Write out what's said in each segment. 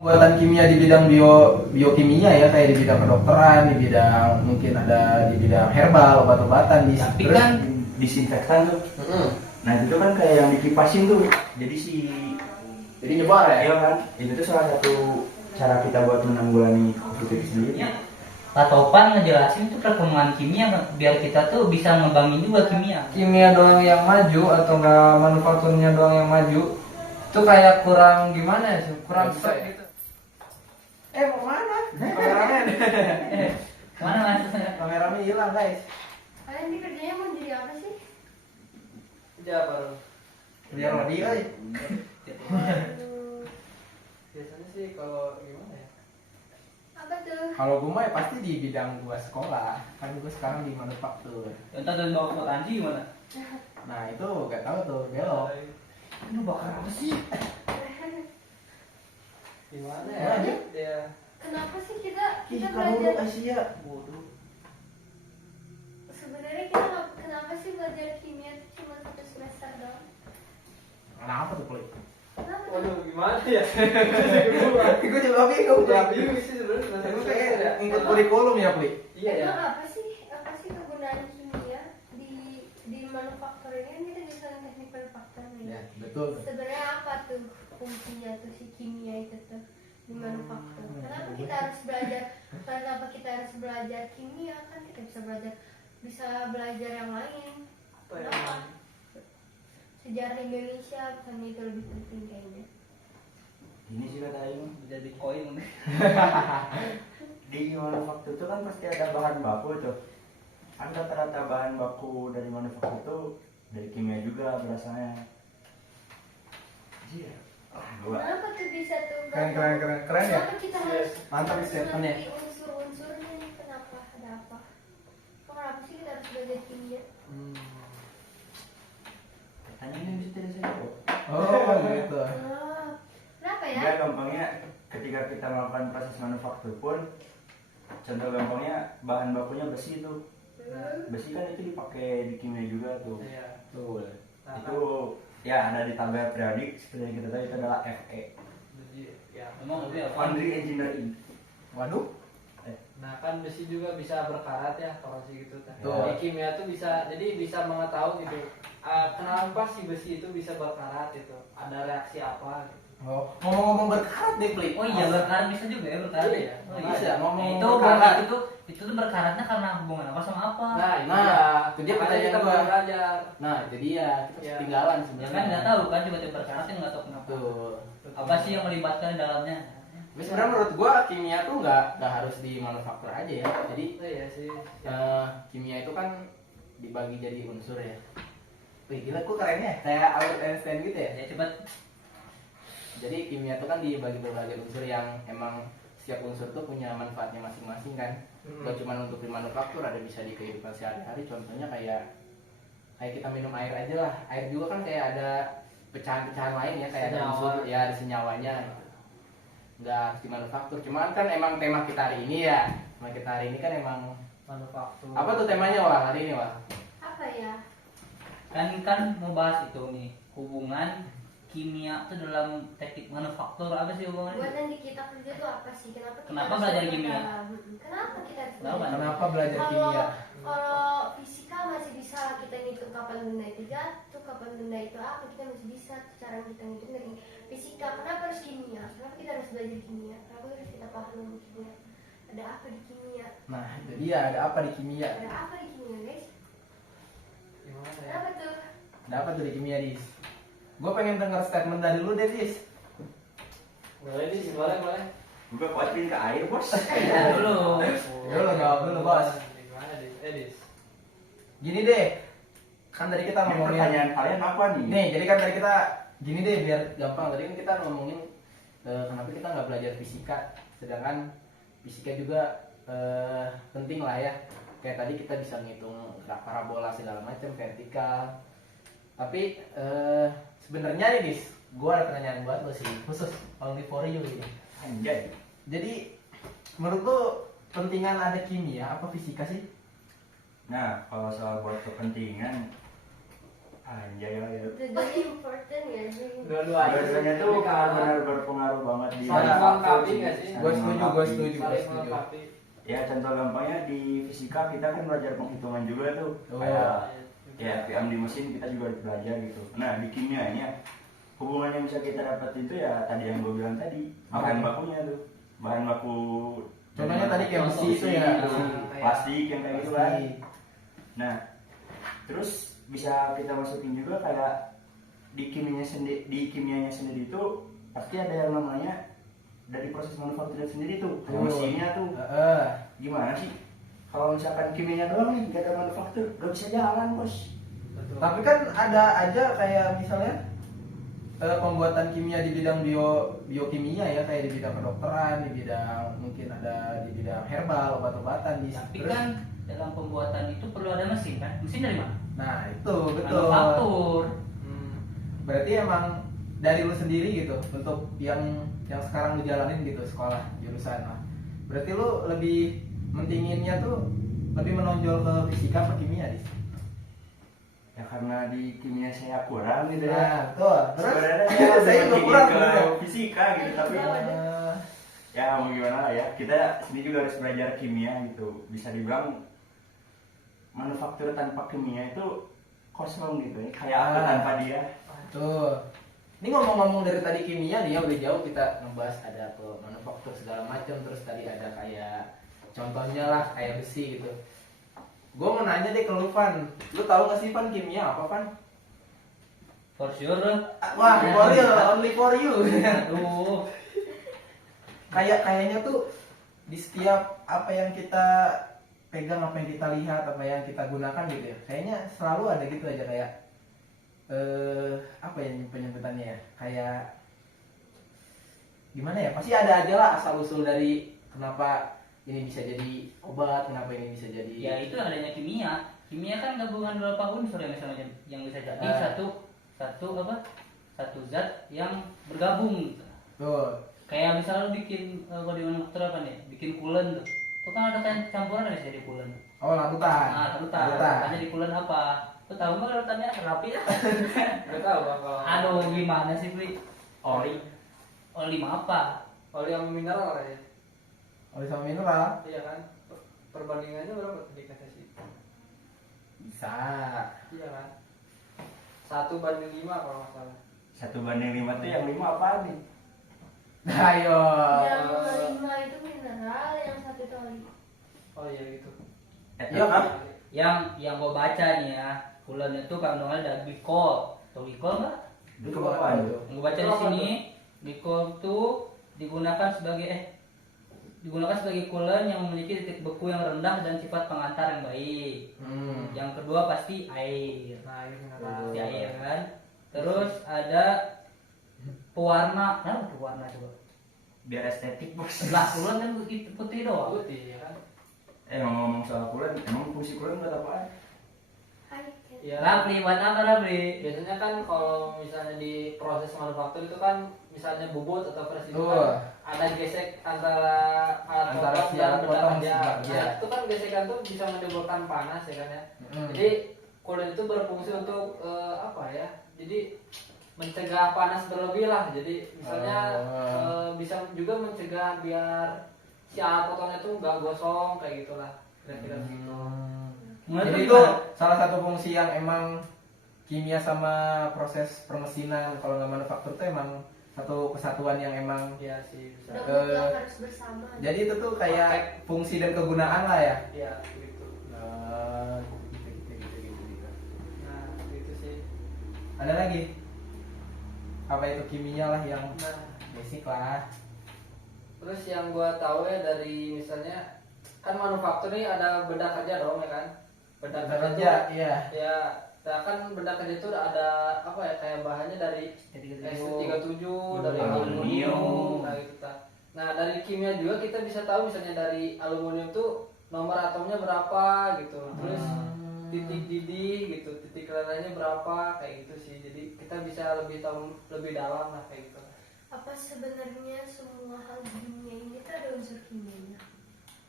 Pembuatan kimia di bidang biokimia ya, kayak di bidang kedokteran, di bidang mungkin ada di bidang herbal, obat-obatan, Tapi terus kan disinfektan tuh. Nah itu kan kayak yang dikipasin tuh. Jadi jadi nyebar ya. iya kan. Itu tuh salah satu cara kita buat menanggulangi COVID itu sendiri. Pak Topan ngejelasin tuh perkembangan kimia biar kita tuh bisa ngembangin juga kimia. Kimia doang yang maju atau enggak manufakturnya doang yang maju itu kayak kurang gimana ya, kurang Bisa step ya? gitu. Mau mana? Kameramen. Mana mas? Kameramen hilang guys. Kalian ini kerjanya mau jadi apa sih? Ya baru. Biar radio ya. Biasanya sih kalau gimana ya? Apa tuh? Kalau gue mah ya pasti di bidang gua sekolah. Kan gue sekarang di manufaktur. Entar dari bawa potensi gimana? Nah itu gak tahu tuh belok. Lu bakal apa sih? Gimana ya? Ya. Kenapa sih kita Ih, belajar? Asia. Bodoh. Sebenarnya kita kenapa sih belajar kimia itu cuma 1 semester doang? Kenapa tuh Plik? Kenapa tuh? Waduh, gimana ya? Gue juga bingung. Udah bingung sih sebenarnya. Gue kayak ngikut kurikulum ya Plik. Iya ya. Emang apa sih kegunaan kimia di manufaktur ini kan kita jurusan teknik manufaktur nih. Ya betul. Sebenarnya apa tuh fungsinya tuh si kimia itu tuh di manufaktur? Kenapa kita harus belajar? Kenapa kita harus belajar kimia? Kan kita bisa belajar yang lain. Apa ya? Kenapa? Sejarah Indonesia bukannya itu lebih penting kayaknya. Ini sih kata Aing. Jadi koin. Di manufaktur itu kan pasti ada bahan baku tuh. Kan rata-rata bahan baku dari manufaktur itu dari kimia juga berasalnya. Iya. Kenapa tuh bisa tuh? Keren ya. Kenapa kita harus Mantap harus statementnya. mengerti unsur-unsurnya nih? Kenapa? Ada apa? Kenapa sih kita harus belajar kimia? Pertanyaannya bisa tidak saya jawab. Oh gitu. Kenapa ya? Enggak, gampangnya ketika kita melakukan proses manufaktur pun, contoh gampangnya bahan bakunya besi tuh. Besi kan itu dipakai di kimia juga tuh. Iya. Betul. Itu ya ada di tabel periodik seperti yang kita tahu itu adalah Fe. Ya. Emang lebih apa? Foundry Engineering. Waduh. Nah kan besi juga bisa berkarat ya kalau sih gitu. Betul. Di kimia tuh bisa mengetahui gitu. Kenapa si besi itu bisa berkarat itu? Ada reaksi apa? Gitu. Oh, ngomong-ngomong berkarat deh Plik. Oh iya berkarat bisa juga ya berkarat ya. Oh, iya. Bisa ngomong Itu berkarat. itu tuh berkaratnya karena hubungan apa sama apa? Nah, itu dia makanya pertanyaan kita gua. belum belajar. Nah itu dia kita Ya. ketinggalan Ya sebenarnya. kan nggak tahu kan tiba-tiba berkarat kan nggak tahu kenapa. Betul. Apa sih yang melibatkan dalamnya? Tapi sebenarnya menurut gua kimia tuh nggak harus di manufaktur aja ya. Jadi Oh, iya sih. kimia itu kan dibagi jadi unsur ya. Wih gila kok keren ya, kayak Albert Einstein gitu ya. Ya coba Jadi kimia itu kan dibagi berbagai unsur yang emang setiap unsur tuh punya manfaatnya masing-masing kan. Gak cuma untuk di manufaktur, ada bisa di kehidupan sehari-hari. Contohnya kayak kita minum air aja lah. Air juga kan kayak ada pecahan-pecahan lain ya, kayak ada Senyawa. unsur ya, ada senyawanya gitu. Nggak harus di manufaktur. Cuman kan emang tema kita hari ini ya. Tema kita hari ini kan emang Manufaktur. apa tuh temanya Wah hari ini Wah? Apa ya? kan mau bahas itu nih hubungan kimia itu dalam teknik manufaktur apa sih hubungannya? Buat nanti kita kerja tuh apa sih? Kenapa kita Kenapa harus belajar belajar kimia? dalam? Kenapa kita harus Kenapa? belajar? Kenapa belajar Kalau kimia? kalau fisika masih bisa kita ngitung kapan benda itu jatuh, kapan benda itu apa, kita masih bisa cara kita ngitung dari fisika. Kenapa harus kimia? Kenapa kita harus belajar kimia? Kenapa harus kita paham kimia? Ada apa di kimia? Nah itu dia, ada apa di kimia? Ada apa di kimia, guys? Gimana ya? Kenapa tuh? Ada apa tuh di kimia Dis? Gue pengen denger statement dari lu deh Dis. Boleh nih, boleh. Gue kuatin ke air bos. Ya dulu. Ya lo jawab dulu bos. Gimana Dis? Gini deh, kan tadi kita Ini ngomongin pertanyaan kalian apa nih? nih, jadi kan tadi kita gini deh biar gampang. Tadi kan kita ngomongin kenapa kita nggak belajar fisika, sedangkan fisika juga penting lah ya. Kayak tadi kita bisa ngitung gerak parabola segala macam, vertikal. Tapi sebenarnya nih Dis, gue ada pertanyaan buat lo sih, khusus only for you gitu. Anjay. Jadi menurut lo pentingan ada kimia apa fisika sih? Nah, kalau soal buat kepentingan Anjay ya. Dua-duanya important ya sih. Dua-duanya tuh benar-benar berpengaruh banget di Saling melengkapi nggak sih? Gue setuju, gue setuju, gue Saling setuju. melengkapi. Ya contoh gampangnya di fisika kita kan belajar penghitungan juga tuh. Oh. Kayak ya PM di mesin kita juga harus belajar gitu. Nah di kimianya hubungan yang bisa kita dapat itu ya tadi yang gue bilang tadi, bahan bakunya tuh, bahan baku. Contohnya tadi kayak besi itu ya. besi, plastik yang kayak gitu kan. Pasti. Nah terus bisa kita masukin juga kayak di kimianya sendiri itu pasti ada yang namanya dari proses manufaktur sendiri tuh, kayak mesinnya tuh. Gimana sih kalau misalkan kimianya doang nih gak ada manufaktur gak bisa jalan bos. Betul. Tapi kan ada aja kayak misalnya pembuatan kimia di bidang biokimia ya, kayak di bidang kedokteran, di bidang mungkin ada di bidang herbal, obat-obatan di Tapi kan dalam pembuatan itu perlu ada mesin kan? Mesin dari mana? Nah itu betul. Manufaktur. Berarti emang dari lu sendiri gitu untuk yang sekarang lu jalanin gitu sekolah jurusan lah. Berarti lu lebih mentinginnya tuh lebih menonjol ke fisika atau kimia di? Ya karena di kimia saya kurang gitu Nah, ya. betul. Terus Sebenarnya saya juga kurang ke sebenarnya. fisika gitu tapi ya mau gimana lah ya, kita sendiri juga harus belajar kimia gitu. Bisa dibilang manufaktur tanpa kimia itu kosong gitu ya, kayak aku tanpa dia. Tuh. Ini ngomong-ngomong dari tadi kimia nih ya, udah jauh kita ngebahas ada ke manufaktur segala macam, terus tadi ada kayak contohnya lah kayak besi gitu. Gue mau nanya deh ke lu Van, lu tahu nggak sih Van kimia apa Van? For sure. Wah, for you, only for you. Aduh. Kayaknya tuh di setiap apa yang kita pegang, apa yang kita lihat, apa yang kita gunakan gitu ya, kayaknya selalu ada gitu aja kayak apa ya penyebutannya ya, kayak gimana ya, pasti ada aja lah asal usul dari kenapa ini bisa jadi obat, kenapa ini bisa jadi Ya itu adanya kimia. Kimia kan gabungan beberapa unsur yang misalnya yang bisa jadi satu zat yang bergabung. tuh. Kayak misalnya lu bikin kalau di manufaktur apa nih? Bikin coolant tuh. Itu kan ada kayak campuran ada jadi coolant. Oh, larutan. Nah, larutan. Makanya di coolant apa? Lu tahu nggak larutannya rapi ya? Nggak tahu bang kalau. Aduh, gimana sih, Pri? Oli. Oli apa? Oli yang mineral ya. Oli sama mineral Iya kan. Perbandingannya berapa tadi kata sih? bisa. Iya kan. 1:5 kalau nggak salah. 1:5 tuh yang 5 apaan nih? Ayo. Yang 5 itu mineral, yang 1 itu oli. Oh iya gitu. Iya kan? Yang gua baca nih ya, coolant itu kandungannya ada glikol. Tahu glikol nggak? Itu apaan tuh? Yang gua baca di sini, glikol tuh digunakan sebagai coolant yang memiliki titik beku yang rendah dan sifat pengantar yang baik. Yang kedua pasti air. Nah ini mineral. Pasti air kan. Terus ada pewarna. Nah, pewarna coba. Biar estetik bos. Lah, coolant kan putih doang. Putih ya kan. Ngomong soal kulen, emang fungsi kulen buat apaan? Hai, Iya. Rapli, buat apa Rapli? Biasanya kan kalau misalnya di proses manufaktur itu kan misalnya bubut atau fresh itu Tuh. kan ada gesek antara alat Antara potong si dan alat benda potong kerja. sama Nah, kerja. itu kan gesekan tuh bisa menimbulkan panas ya kan ya. Mm. Jadi coolant itu berfungsi untuk apa ya? Jadi mencegah panas berlebih lah. Jadi misalnya bisa juga mencegah biar si alat potongnya tuh nggak gosong kayak gitulah. Kira-kira begitu. Jadi itu salah satu fungsi yang emang kimia sama proses permesinan, kalau nggak manufaktur itu emang satu kesatuan yang emang Iya sih bisa. udah mutlak harus bersama. jadi itu tuh kayak fungsi dan kegunaan lah ya. Iya gitu. Gitu. Nah gitu sih. Ada lagi apa itu kimia lah yang Nah basic lah. terus yang gua tahu ya dari misalnya kan manufaktur nih ada benda kerja dong ya kan. Benda kerja tuh Iya. ya nah kan benda kerja itu ada apa ya kayak bahannya dari S37 dari aluminium nah gitu ta. Nah dari kimia juga kita bisa tahu misalnya dari aluminium tuh nomor atomnya berapa gitu, terus titik didih gitu, titik lelahnya berapa kayak gitu sih. Jadi kita bisa lebih tahu lebih dalam lah kayak gitu. Apa sebenarnya semua hal di dunia ini tuh ada unsur kimianya?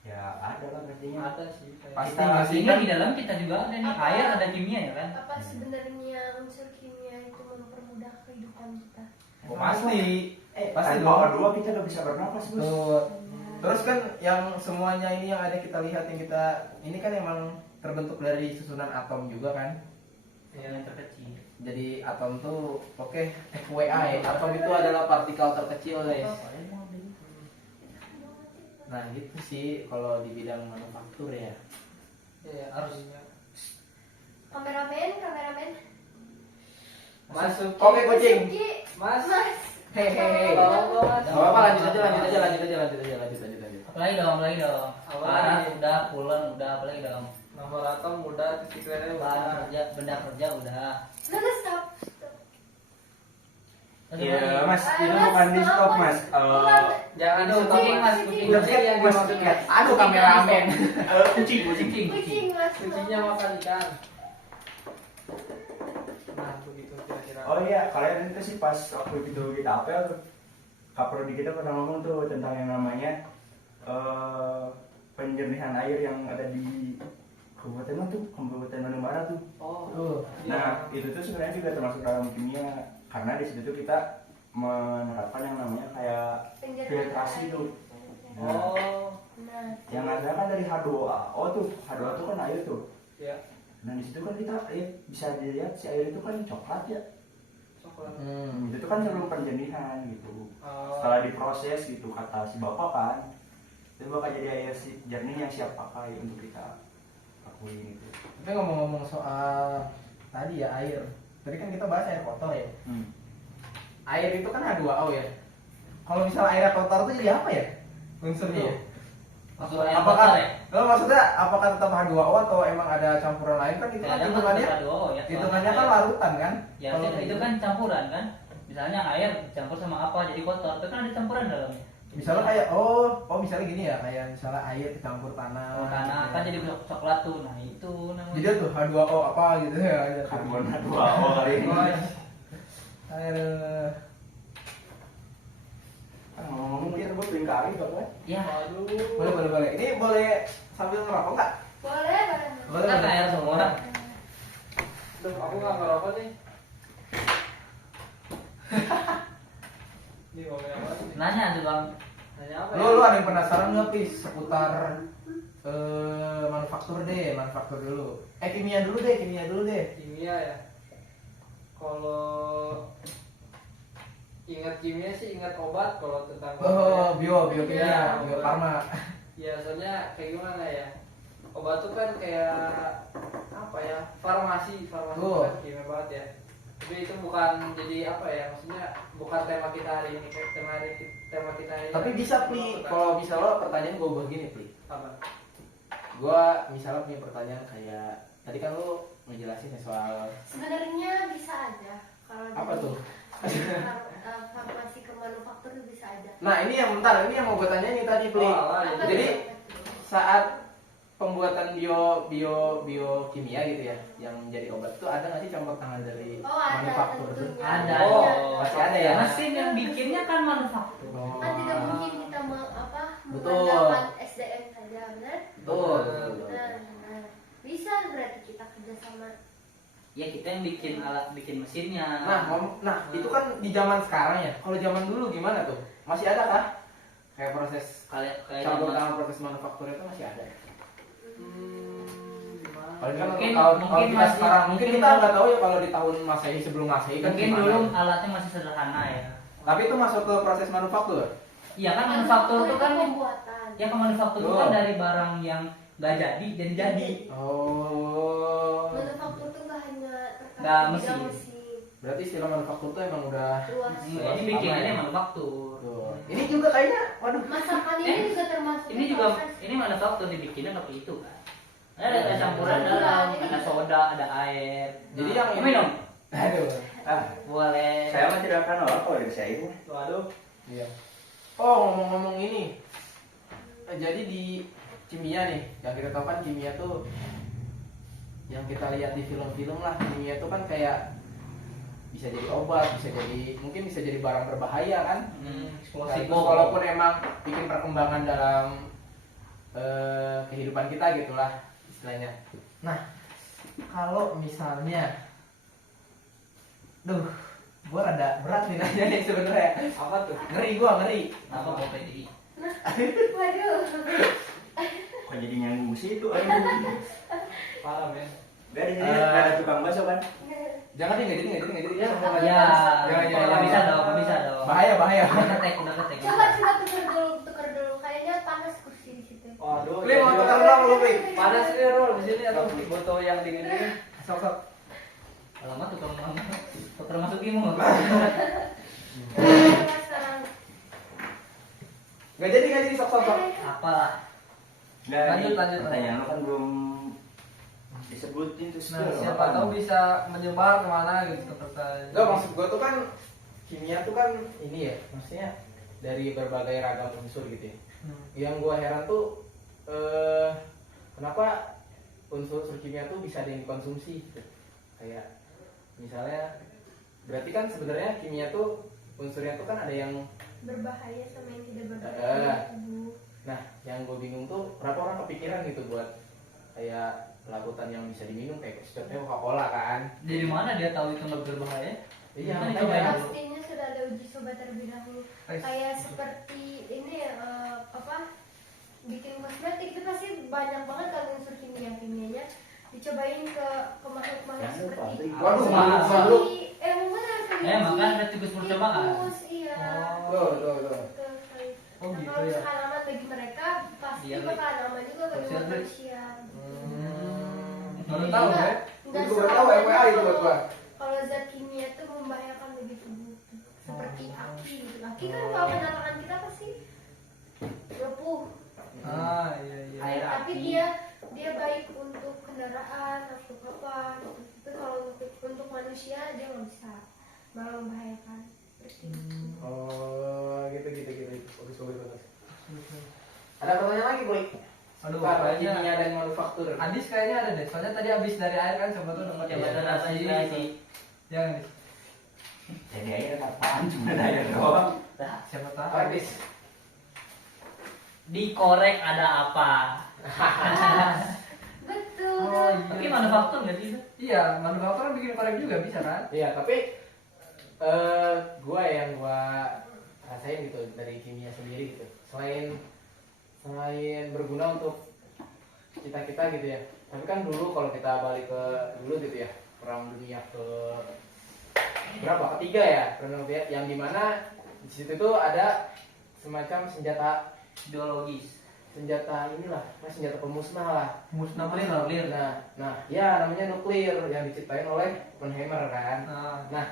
Ya ada lah pastinya. Ada sih kayak Pasti Kita nggak sih kimia kan? di dalam kita juga ada nih, air ada kimia ya kan. Apa sebenarnya unsur Oh, pasti. Pasti Tanpa dong. O2 kita gak bisa bernapas bos. Tuh. Terus kan yang semuanya ini yang ada kita lihat yang kita ini kan emang terbentuk dari susunan atom juga kan. Yang terkecil. Jadi atom tuh oke FYI, atom itu adalah partikel terkecil guys. Nah gitu sih kalau di bidang manufaktur ya. Iya, Harusnya. Kameramen. Masuk. Oke kucing. Mas. Hehehe. Tolong, Mas. Gak apa-apa, lanjut aja. Apalagi dong. Apa Parah lagi? udah, pulen udah, apalagi dong. Nomor atom mudah, titiknya Benda kerja udah. Nah, stop. Iya mas, ini bukan di stop mas. Jangan Kucing, ditolong, Mas. kucing. Kucing yang Mas, dimaksudkan. Aduh kameramen. Kucing. Kucing mas. Kucingnya makan ikan. Nah, begitu kira-kira. Oh iya, kalian itu sih pas waktu itu kita apel tuh, Kaprodi kita pernah ngomong tuh tentang yang namanya penjernihan air yang ada di Kabupaten mana tuh, Kabupaten Bandung Barat tuh. Oh. Nah itu tuh sebenarnya juga termasuk dalam kimia, karena di situ tuh kita menerapkan yang namanya kayak filtrasi tuh. Nah, Oh. Nah, yang ada kan dari H2O tuh, H2O tuh kan air tuh. Ya. Nah di situ kan kita bisa dilihat si air itu kan coklat ya. Coklat. Itu tuh kan sebelum penjernihan gitu. Oh. Setelah diproses gitu kata si bapak kan, itu bakal jadi air jernih yang siap pakai untuk kita lakuin itu. Tapi ngomong-ngomong soal tadi ya air. Tadi kan kita bahas air kotor ya. Air itu kan H2O ya. Kalau misalnya air kotor tuh jadi apa ya? Unsurnya ya? Maksud air Apakah kotor ya? maksudnya apakah tetap H2O atau emang ada campuran lain kan itu Ya, kan ada hitungannya H2O ya. hitungannya kan larutan kan? Ya, Kalau itu kan campuran kan. Misalnya air campur sama apa jadi kotor, itu kan ada campuran dalamnya. misalnya kayak misalnya gini ya kayak misalnya air kecampur tanah. Karena gitu kan ya. jadi coklat tuh. Nah, itu namanya. Jadi tuh H2O apa gitu ya. Karbon H2O kali ini. Aduh. Ngomong kita buat kali bapak. Ya, Aduh. Boleh. Ini boleh sambil ngerokok nggak? boleh. Boleh. kan air semua. Duh, aku nggak ngerokok nih. Ini ngomongin apa sih? Nanya tuh Bang. Nanya apa Lu ada yang penasaran nggak Pis seputar manufaktur dulu. Kimia dulu deh. Kimia ya. Kalau ingat kimia sih ingat obat kalau tentang Oh, biokimia, Iya, bio farma. ya soalnya kayak gimana ya, obat tuh kan kayak apa ya, farmasi itu Oh. kan kimia banget ya, tapi itu bukan jadi apa ya, maksudnya bukan tema kita hari ini, tema kita hari ini. Tapi bisa Pli, kalau bisa lo pertanyaan gue begini Pli. apa? Gue misalnya punya pertanyaan kayak tadi kan lo ngejelasin ya soal Sebenarnya bisa aja kalau apa dari tuh? farmasi ke manufaktur itu bisa aja. Nah ini yang yang mau gue tanyain nih tadi Pli. Oh, alah, Apa Jadi tuh? saat pembuatan biokimia gitu ya, yang jadi obat tuh ada nggak sih campur tangan dari Oh, ada manufaktur itu? tentunya. Ada. Oh, pasti ada ya. Mesin yang bikinnya kan manufaktur. Oh. Kan tidak mungkin kita Betul. mengandalkan SDM saja, benar? Betul. Nah, bisa berarti kita kerjasama. Ya kita yang bikin alat, bikin mesinnya. Nah, itu kan di zaman sekarang ya. Kalau zaman dulu gimana tuh? Masih ada kah? Kayak proses kayak campur zaman- tangan proses manufaktur itu masih ada. Gimana? Paling kan Mungkin- kalau mungkin kita masih- sekarang mungkin mungkin kita masih- nggak tahu ya kalau di tahun Masehi sebelum Masehi kan mungkin gimana. dulu alatnya masih sederhana ya. Tapi itu masuk ke proses manufaktur. Iya kan manufaktur itu kan pembuatan. ya kan manufaktur itu Oh. kan dari barang yang nggak jadi. Oh. Manufaktur tuh nggak hanya terkait Nggak di mesin. bidang mesin, Berarti istilah manufaktur tuh emang udah luas. Ini bikinannya manufaktur. tuh. Ini juga kayaknya waduh. Masakan ini juga termasuk. Ini juga proses. ini manufaktur dibikinnya pakai itu kan. Ada Iya. campuran Campuran, dalam, ini ada juga. soda, ada air. Jadi Nah, yang mau minum? Aduh. Boleh. Saya mah tidak akan nolak kalau dari saya itu. Waduh. Iya. Oh, ngomong-ngomong ini. Jadi di kimia nih, yang kita tahu kan kimia tuh yang kita lihat di film-film lah, kimia tuh kan kayak bisa jadi obat, mungkin bisa jadi barang berbahaya kan? Eksplosif. Sekaligus walaupun emang bikin perkembangan dalam kehidupan kita gitulah istilahnya. Nah, kalau misalnya Gua rada berat nih nanya nih sebenarnya. Apa tuh? Ngeri. Apa mau PDI? Waduh. Kok jadi nyanggung situ? Parah men. Gak ada, gak ada tukang bakso kan? Jangan nih, nggak jadi. Ya, Ya, Ya. nggak bisa dong. bahaya. Udah ketek. Coba tukar dulu. Kayaknya panas kursi di situ. Waduh. Li, mau tukar dong lu, Li. Panas nih Rul di sini atau botol yang dingin ini? Sok. Lama tukar masukin mau. Sekarang. Nggak jadi sok. Apalah. Gak, Lanjut. Pertanyaan lo kan belum disebutin tuh. Nah, siapa tahu bisa menyebar kemana gitu pertanyaan. Enggak, maksud gua tuh kan kimia tuh kan ini ya, maksudnya dari berbagai ragam unsur gitu ya. Yang gua heran tuh kenapa unsur-unsur kimia tuh bisa dikonsumsi gitu. Kayak misalnya berarti kan sebenarnya kimia tuh unsurnya tuh kan ada yang Berbahaya sama yang tidak berbahaya. nah, yang gue bingung tuh kenapa orang kepikiran gitu buat kayak larutan yang bisa diminum kayak contohnya Coca-Cola kan. Dari mana dia tahu itu nggak berbahaya? Iya, Gimana makanya. cobain dulu? Pastinya sudah ada uji coba terlebih dahulu. Kayak seperti ini bikin kosmetik itu pasti banyak banget kan unsur kimianya dicobain ke makhluk-makhluk Jangan lupa, seperti Tri. Waduh, Sama. makhluk. Benar Makan tikus percobaan. tikus, iya. Tuh. Betul sekali. Oh, Nah, gitu kalau ya. misalkan aman bagi mereka pasti Iya, Li. bakalan aman juga bagi Kasihan, Li. manusia. Baru tahu ya. Nggak Itu baru tahu, selamanya FYI itu buat gua. kalau zat kimia itu membahayakan bagi tubuh seperti api gitu. Api kan kalau kena tangan kita pasti lepuh. Iya. Air Tapi api. dia baik untuk kendaraan atau apa gitu. Tapi kalau untuk manusia dia nggak bisa, malah membahayakan. Seperti itu. Oh, gitu. Bagus. Ada pertanyaan lagi, Boy? Aduh, Kimia kayaknya dan manufaktur. Adis kayaknya ada deh. Soalnya tadi habis dari air kan coba tuh dapat Coba tuh rasanya sih. Jangan Adis. Jadi air apaan? Cuma air doang. Siapa tahu. Habis. Dikorek ada apa? Betul. Oh, iya. Tapi manufaktur nggak sih itu? Iya, manufaktur kan bikin korek juga bisa kan? Iya, tapi gua rasain gitu dari kimia sendiri gitu. Selain berguna untuk kita gitu ya. Tapi kan dulu kalau kita balik ke dulu gitu ya, perang dunia ke berapa? Ketiga ya, perang dunia yang dimana di situ tuh ada semacam senjata inilah, senjata pemusnah lah. Musnah Nuklir. Nah, ya namanya nuklir yang diciptain oleh Oppenheimer kan. Nah,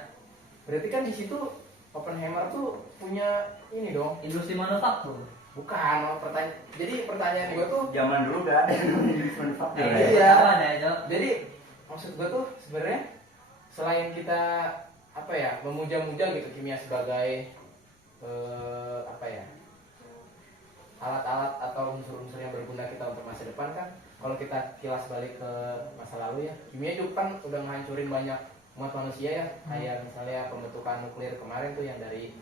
berarti kan di situ Oppenheimer tuh punya ini dong. Industri manufaktur. Bukan, jadi pertanyaan gue tuh Zaman dulu gak ada yang namanya manufaktur. Iya. Apa ada itu? jadi maksud gue tuh sebenarnya selain kita memuja-muja gitu kimia sebagai alat-alat atau unsur-unsur yang berguna kita untuk masa depan kan, kalau kita kilas balik ke masa lalu ya, kimia juga kan udah ngancurin banyak umat manusia ya, kayak misalnya pembentukan nuklir kemarin tuh yang dari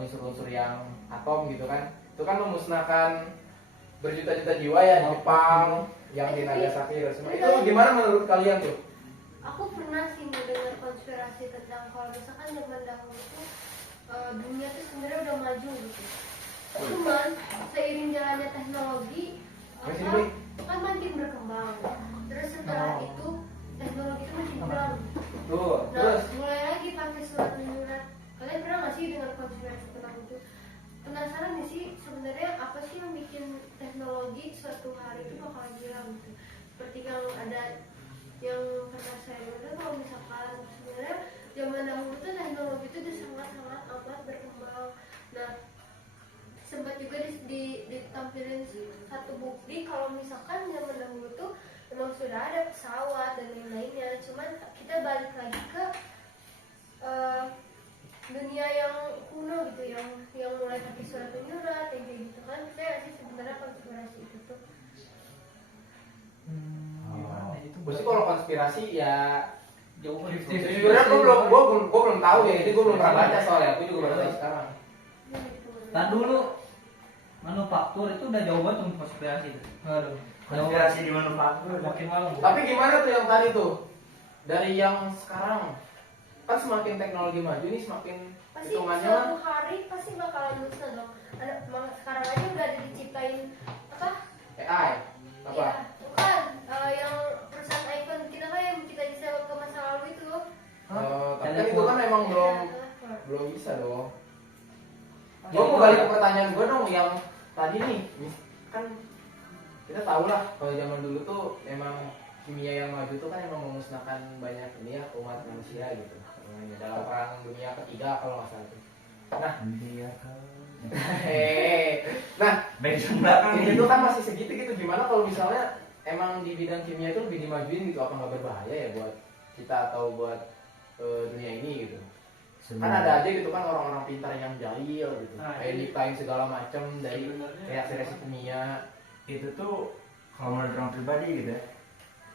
unsur-unsur yang atom gitu kan, itu kan memusnahkan berjuta-juta jiwa ya di Jepang, yang di Nagasaki Hiroshima. Itu gimana menurut kalian tuh? Aku pernah sih mendengar konspirasi tentang kalau misalkan zaman dahulu itu dunia tuh sebenarnya udah maju gitu. Cuman seiring jalannya teknologi kan makin berkembang. Terus setelah itu teknologi itu makin kurang. Tuh, Nah, terus mulai lagi pakai surat menyurat. Kalian pernah nggak sih dengar konspirasi tentang itu? Penasaran nggak sih sebenarnya apa sih yang bikin teknologi suatu hari itu bakal hilang gitu? Seperti yang ada yang pernah saya dengar kalau misalkan sebenarnya zaman dahulu tuh teknologi itu udah sangat amat berkembang. Nah, sempat juga ditampilin satu bukti kalau misalkan zaman dahulu tuh memang sudah ada pesawat dan lain-lainnya, cuman kita balik lagi ke dunia yang kuno gitu, yang mulai pakai surat menyurat yang kayak gitu kan. Saya sih sebenarnya konspirasi itu tuh gue sih kalau konspirasi ya Jauh banget. sejujurnya gue belum tahu ya, jadi gue belum pernah baca soalnya, aku juga baru tahu sekarang. ya gitu. Nah dulu manufaktur itu udah jauh banget untuk konspirasi itu. Aduh. Konspirasi di manufaktur. Makin malam. Tapi gimana tuh yang tadi tuh dari yang sekarang kan semakin teknologi maju nih semakin Pasti hitungannya suatu hari pasti bakalan musnah dong. Sekarang aja udah ada diciptain apa? AI apa? Iya, bukan yang perusahaan iPhone kita kan yang kita bisa ke masa lalu itu. Tapi kan itu kan emang Iya, belum bisa dong. Gue mau balik ke pertanyaan gue dong yang tadi nih, kan kita tahu lah kalau zaman dulu tuh emang kimia yang maju tuh kan emang memusnahkan banyak ini ya umat manusia gitu. Namanya dalam perang dunia ketiga kalau nggak salah itu. Nah, nah background belakang ini tuh kan masih segitu gitu. Gimana kalau misalnya emang di bidang kimia itu lebih dimajuin gitu, apa nggak berbahaya ya buat kita atau buat dunia ini gitu? Kan ada aja gitu kan orang-orang pintar yang jahil gitu, kayak nyiptain segala macam dari reaksi kimia. Itu tuh kalau menurut orang pribadi gitu ya,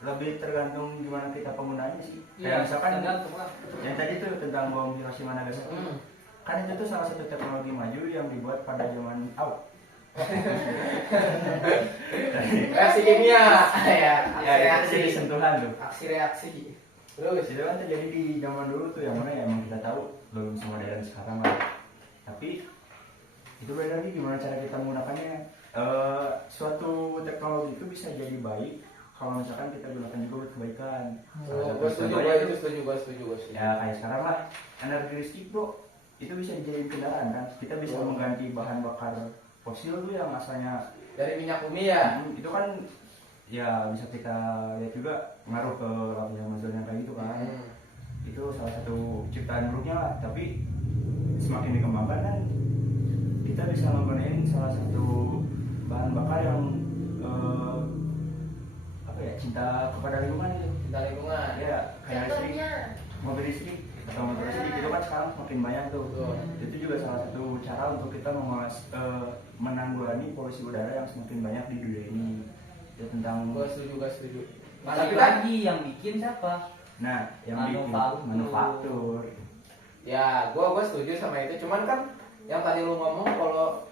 lebih tergantung gimana kita penggunanya sih. Kayak misalkan tergantung lah. yang tadi tuh tentang bom Hiroshima Nagasaki, kan itu tuh salah satu teknologi maju yang dibuat pada zaman Reaksi kimia ya, ya itu jadi sentuhan tuh. aksi reaksi. Terus Itu kan terjadi di zaman dulu tuh yang mana ya emang kita tahu belum semodern sekarang lah. Tapi itu beda lagi gimana cara kita menggunakannya. Suatu teknologi itu bisa jadi baik kalau misalkan kita gunakan juga buat kebaikan. gue setuju, gue setuju. Ya kayak sekarang lah energi listrik bro, itu bisa dijadiin kendaraan kan. Kita bisa mengganti bahan bakar fosil tuh yang asalnya Dari minyak bumi ya. itu kan ya bisa kita lihat juga ngaruh ke lapisan ozon yang kayak gitu kan. Itu salah satu ciptaan buruknya lah. Tapi semakin dikembangkan kan kita bisa menggunakan salah satu bahan bakar yang apa ya, cinta kepada lingkungan gitu. Cinta lingkungan. Ya kayak listrik, contohnya mobil listrik atau motor listrik itu kan sekarang semakin banyak tuh. Betul. Itu juga salah satu cara untuk kita menanggulangi polusi udara yang semakin banyak di dunia ini. Itu tentang Gue setuju. Balik lagi yang bikin siapa? nah yang bikin Manufaktur. manufaktur. Ya, gue setuju sama itu. Cuman kan yang tadi lu ngomong kalau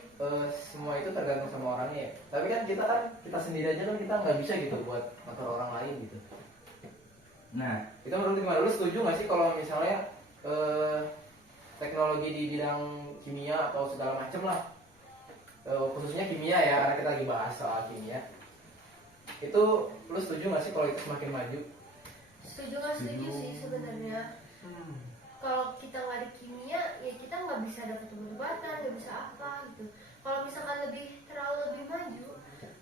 semua itu tergantung sama orangnya ya. Tapi kan kita sendiri aja kan kita nggak bisa gitu buat ngatur orang lain gitu. Nah, Itu menurut gimana? Lu setuju nggak sih kalau misalnya teknologi di bidang kimia atau segala macem lah, khususnya kimia ya, karena kita lagi bahas soal kimia. Itu lu setuju nggak sih kalau itu semakin maju? setuju nggak setuju sih sebenarnya. Kalau kita nggak di kimia ya kita nggak bisa dapat obat-obatan, nggak bisa apa gitu. Kalau misalkan terlalu lebih maju,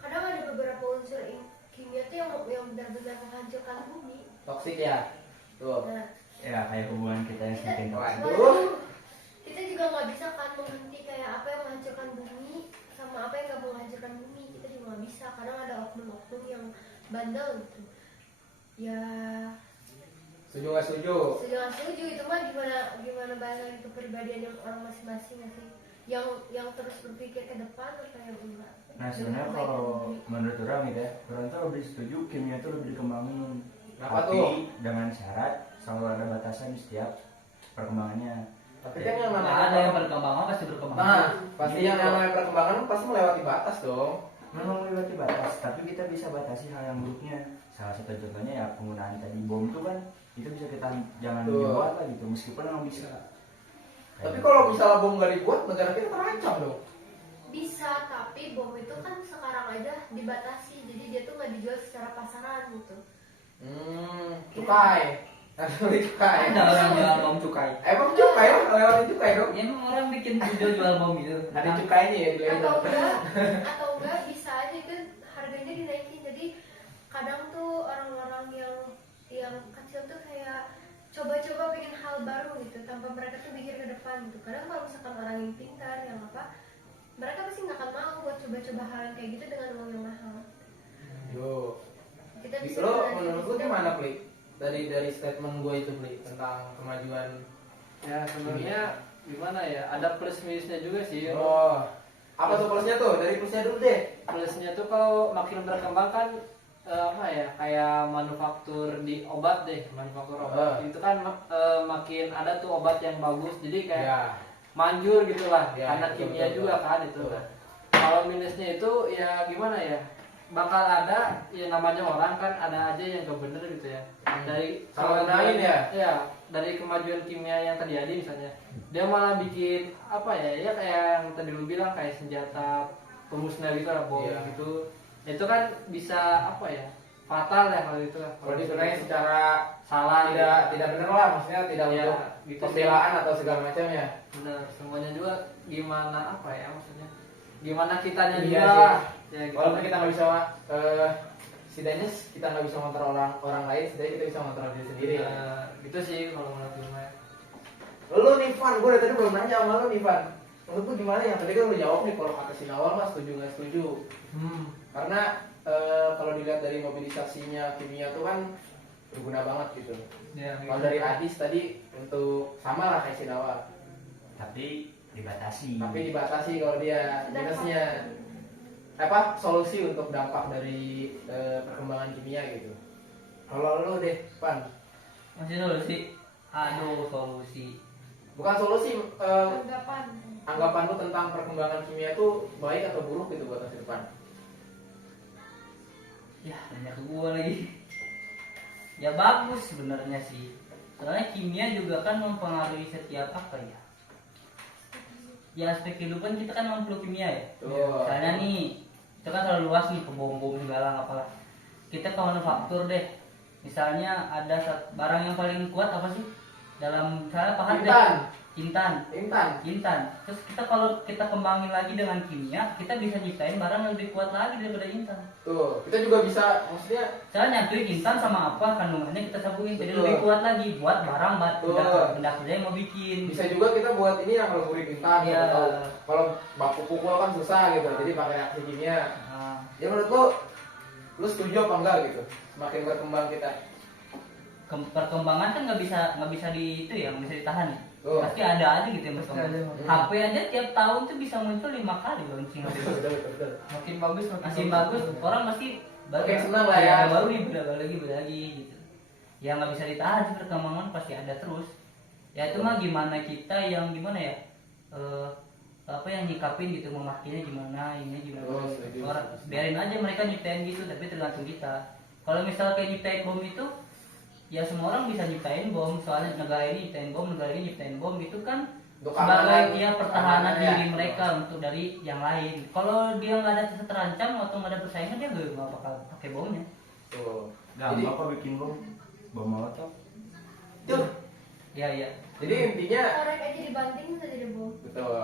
kadang ada beberapa unsur kimia tuh yang benar-benar menghancurkan bumi. Toksik ya, tuh. Nah, ya kayak hubungan kita yang semakin toksik. Waduh. kita juga nggak bisa kan menghenti kayak apa yang menghancurkan bumi sama apa yang nggak menghancurkan bumi. Kita juga nggak bisa. Kadang ada oknum-oknum yang bandel gitu. Ya Setuju nggak setuju? setuju itu mah gimana bahasa kepribadian yang orang masing-masing nggak sih, yang terus berpikir ke depan atau yang enggak. Nah sebenarnya kalau menurut orang gitu ya, orang tuh lebih setuju kimia itu lebih dikembangin. Kenapa Tapi tuh? dengan syarat selalu ada batasan di setiap perkembangannya. Tapi kan yang Nah, namanya ada yang berkembang pasti berkembang. Nah, pasti yang namanya perkembangan pasti melewati batas dong. Memang melewati batas, tapi kita bisa batasi hal yang buruknya. Salah satu contohnya ya penggunaan tadi bom itu kan itu bisa kita jangan Tuh. dibuat lah gitu, meskipun memang bisa. Tapi kalau misalnya bom nggak dibuat, negara kita terancam dong. Bisa, tapi bom itu kan sekarang aja dibatasi, jadi dia tuh nggak dijual secara pasaran gitu. Cukai. Ada beli cukai. Ada orang jual bom cukai. Emang cukai lah, lewatin cukai dong. Ya, emang orang bikin video jual bom gitu. Ada cukainya ya di Atau enggak bisa aja itu harganya dinaikin. Jadi kadang tuh orang-orang yang kecil tuh kayak coba-coba pengen hal baru gitu tanpa mereka tuh pikir ke depan gitu. Kadang kalau misalkan orang yang pintar yang apa, mereka pasti nggak akan mau buat coba-coba hal yang kayak gitu dengan uang yang mahal. Yo. Kita bisa Lo belajar menurut di lu situ. gimana, Pli? Dari statement gue itu, Pli, tentang kemajuan. Ya sebenarnya gimana ya, ada plus minusnya juga sih. Oh. Apa tuh plusnya tuh? Dari plusnya dulu deh. Plusnya tuh kalau makin berkembang kan apa ya, kayak manufaktur di obat deh, manufaktur obat itu kan makin ada tuh obat yang bagus, jadi kayak Ya. manjur gitulah, Ya, karena betul, kimia betul, juga betul. kan itu. Betul. Nah, kalau minusnya itu ya gimana ya, bakal ada ya namanya orang kan ada aja yang gak bener gitu ya. Dari Kalau gunain ya? dari kemajuan kimia yang terjadi misalnya, dia malah bikin apa ya kayak yang tadi lu bilang kayak senjata pemusnah gitu lah, bom Iya. gitu. Itu kan bisa apa ya? Fatal ya kalau itu. Kalau digunakan secara salah tidak benar lah, maksudnya tidak Iya, untuk gitu pembelaan atau segala macamnya. benar, semuanya juga gimana apa ya maksudnya? Gimana kitanya Iya juga. sih. Ya, gitu. Walaupun kita nggak bisa setidaknya kita nggak bisa mengontrol orang lain, setidaknya kita bisa mengontrol diri sendiri lah. Gitu sih kalau menurut gue. Lu nih Van, gue dari tadi belum nanya sama lu nih Van. Menurut lu gimana ya? Tadi kan lu jawab nih kalau kata Sinawal mas setuju nggak setuju. Karena kalau dilihat dari mobilisasinya kimia tuh kan berguna banget gitu. Ya, Kalau dari Adis tadi untuk sama lah kayak Sinawal, Tapi dibatasi. tapi dibatasi kalau dia minusnya. Apa solusi untuk dampak dari perkembangan kimia gitu? Kalau lu deh, Pan, Masih solusi. Aduh, solusi. bukan solusi, Anggapan. anggapan lu tentang perkembangan kimia itu baik atau buruk gitu buat masa depan? Ya, nanya ke gua lagi. Ya bagus sebenarnya sih. Soalnya kimia juga kan mempengaruhi setiap apa ya? Ya aspek kehidupan kita kan mampu kimia ya. Tuh. Misalnya nih, itu kan terlalu luas nih, ke bom-bom segala apalah. Kita ke manufaktur deh. Misalnya ada barang yang paling kuat apa sih? Dalam misalnya pahat deh. Intan. Intan. Terus kita kalau kita kembangin lagi dengan kimia, kita bisa nyiptain barang yang lebih kuat lagi daripada intan. Tuh, kita juga bisa, maksudnya Saya nyatuin intan sama apa kandungannya kita sambungin jadi Betul. lebih kuat lagi buat barang Betul. benda kerja yang mau bikin. bisa juga kita buat ini yang ngeluburin intan. Iya. Gitu. Kalau baku pukul kan susah gitu, jadi pakai reaksi kimia. Nah, Ya menurut lu setuju apa enggak gitu? Semakin berkembang kita. perkembangan kan nggak bisa di itu ya, nggak bisa ditahan ya. Tuh. Pasti ada aja gitu yang Pasti berkembang. ada. HP aja tiap tahun tuh bisa muncul 5 kali launching. Betul. Makin bagus Masih bagus, orang pasti Makin senang lah ya. Ada baru nih, beda lagi gitu. Ya nggak bisa ditahan sih, perkembangan pasti ada terus. Ya itu mah gimana kita yang gimana ya? Apa yang nyikapin gitu, memakinya gimana, ini gimana. Oh, setuju. Orang biarin aja mereka nyiptain gitu, tapi tergantung kita. Kalau misal kayak nyiptain bom itu, ya semua orang bisa nyiptain bom, soalnya negara ini nyiptain bom, negara ini nyiptain bom gitu kan. Untuk Sebagai keamanan- ya pertahanan keamanan diri ya. mereka untuk dari yang lain. Kalau dia nggak ada terancam atau nggak ada persaingan, dia nggak bakal pakai bomnya. Tuh. Gampang kok bikin bom molotov. Tuh. Ya ya. Jadi intinya Korek aja dibanting udah jadi bom.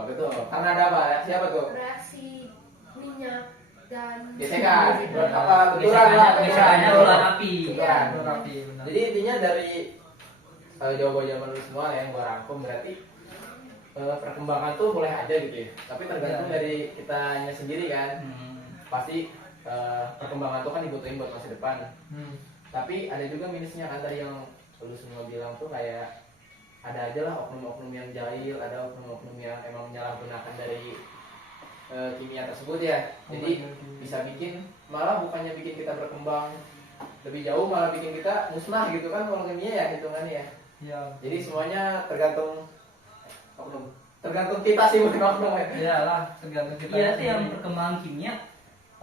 betul. Karena ada apa? Siapa tuh? Reaksi minyak dan Gesekan. Apa benturan lah, Gesekannya benturan. keluar api. Benturan. rapi benar. Jadi intinya dari jawaban-jawaban lu semua yang gua rangkum berarti perkembangan tuh boleh aja gitu ya. Tapi tergantung Iya. dari kitanya sendiri kan. Hmm. Pasti perkembangan tuh kan dibutuhin buat masa depan. Tapi ada juga minusnya kan tadi yang lu semua bilang tuh kayak ada aja lah oknum-oknum yang jahil, ada oknum-oknum yang emang menyalahgunakan dari kimia tersebut ya. Jadi bisa bikin malah bukannya bikin kita berkembang lebih jauh, malah bikin kita musnah gitu kan kalau kimia ya hitungannya ya. Iya. Jadi semuanya tergantung oknum. Tergantung kita sih bukan oknum ya. Iyalah, tergantung kita. Iya itu yang perkembangan kimia.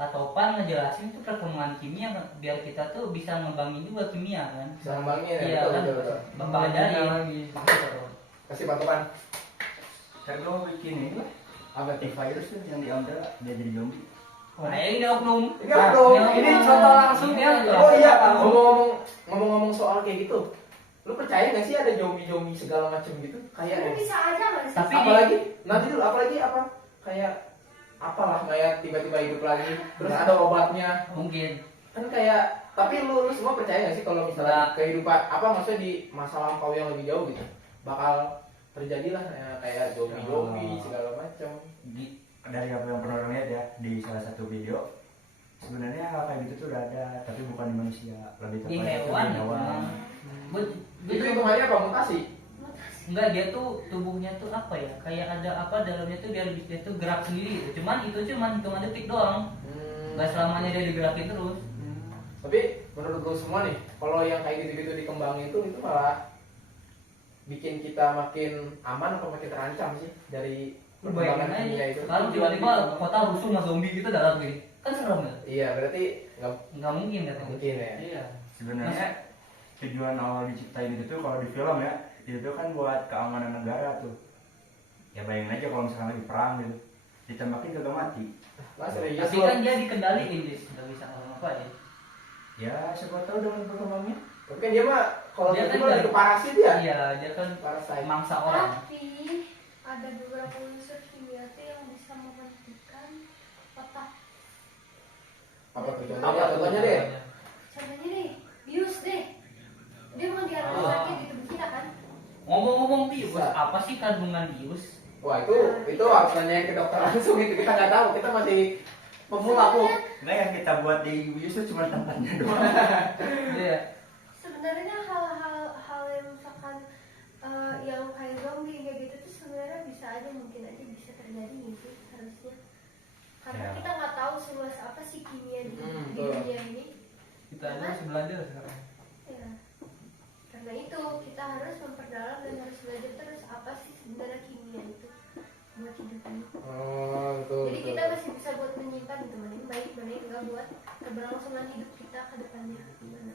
Pak Topan ngejelasin itu perkembangan kimia biar kita tuh bisa ngembangin juga kimia kan. Bisa ngembangin ya. Iya Betul, kan. betul, betul. Bapak ajarin. lagi. Kasih bantuan. Kan lo bikin ini lah. Apa tuh? Antivirus tuh yang diambil dia jadi zombie. Nah ini oknum. Ini oknum. Ini contoh langsung ya. Oh iya, ngomong-ngomong soal kayak gitu. Lu percaya gak sih ada zombie segala macam gitu? Kayak Itu bisa aja nggak sih? Tapi apalagi nanti dulu apalagi apa? Kayak apalah kayak tiba-tiba hidup lagi terus ada obatnya. Mungkin. Kan kayak tapi lu semua percaya gak sih kalau misalnya kehidupan apa maksudnya di masa lampau yang lebih jauh gitu bakal terjadilah kayak zombie segala macam. Dari apa yang pernah orang lihat ya di salah satu video, sebenarnya hal kayak gitu tuh udah ada, tapi bukan di manusia, lebih Di tepatnya tuh hewan. di hewan. Itu hitungannya apa mutasi? Enggak, dia tuh tubuhnya tuh apa ya, kayak ada apa dalamnya tuh dia tuh gerak sendiri gitu. Cuman hitungan detik doang, nggak selamanya dia digerakin terus. Tapi menurut lu semua nih, kalau yang kayak gitu-gitu dikembangin itu malah bikin kita makin aman atau makin terancam sih dari Lu bayangin perkembangan kimia aja, itu? kalau tiba-tiba kota rusuh sama zombie gitu dalam gini, Kan serem ya? Iya, berarti Nggak mungkin nggak katanya. mungkin ya. Iya. Sebenarnya tujuan awal diciptain itu tuh kalau di film ya, itu tuh kan buat keamanan negara tuh. Ya bayangin aja kalau misalkan lagi perang gitu, ditembakin kagak mati. Mas serius Tapi lo? kan dia dikendaliin, Dis. Nggak bisa ngapa-ngapain. Ya siapa tahu dengan berkembangnya. Tapi kan dia mah kalau Dia dia kan kan lebih nggak- ke parasit ya. Iya, dia kan Parasite. mangsa orang. Tapi ada beberapa unsur kimia tuh yang bisa mematikan otak. Apa tuh contohnya? Contohnya deh. Contohnya deh, bius deh. Dia mau di rumah sakit di tubuh kita kan? Ngomong-ngomong bius, Bisa. apa sih kandungan bius? Wah itu harus nanya ke dokter langsung itu kita nggak tahu, kita masih pemula Bu. Enggak, yang kita buat di bius itu cuma tempatnya doang. Iya. Sebenarnya hal yang misalkan yang kayak zombie kayak gitu tuh sebenarnya bisa aja mungkin aja bisa terjadi gitu harusnya. Karena Ya. kita nggak tahu seluas apa sih kimia di betul. dunia ini. Kita aja masih belajar sekarang. Ya. Karena itu kita harus memperdalam dan harus belajar terus apa sih sebenarnya kimia itu buat hidup ini. Oh betul. Jadi kita masih bisa buat menyimpan gitu, mana yang baik, mana yang enggak buat keberlangsungan hidup kita ke depannya gimana.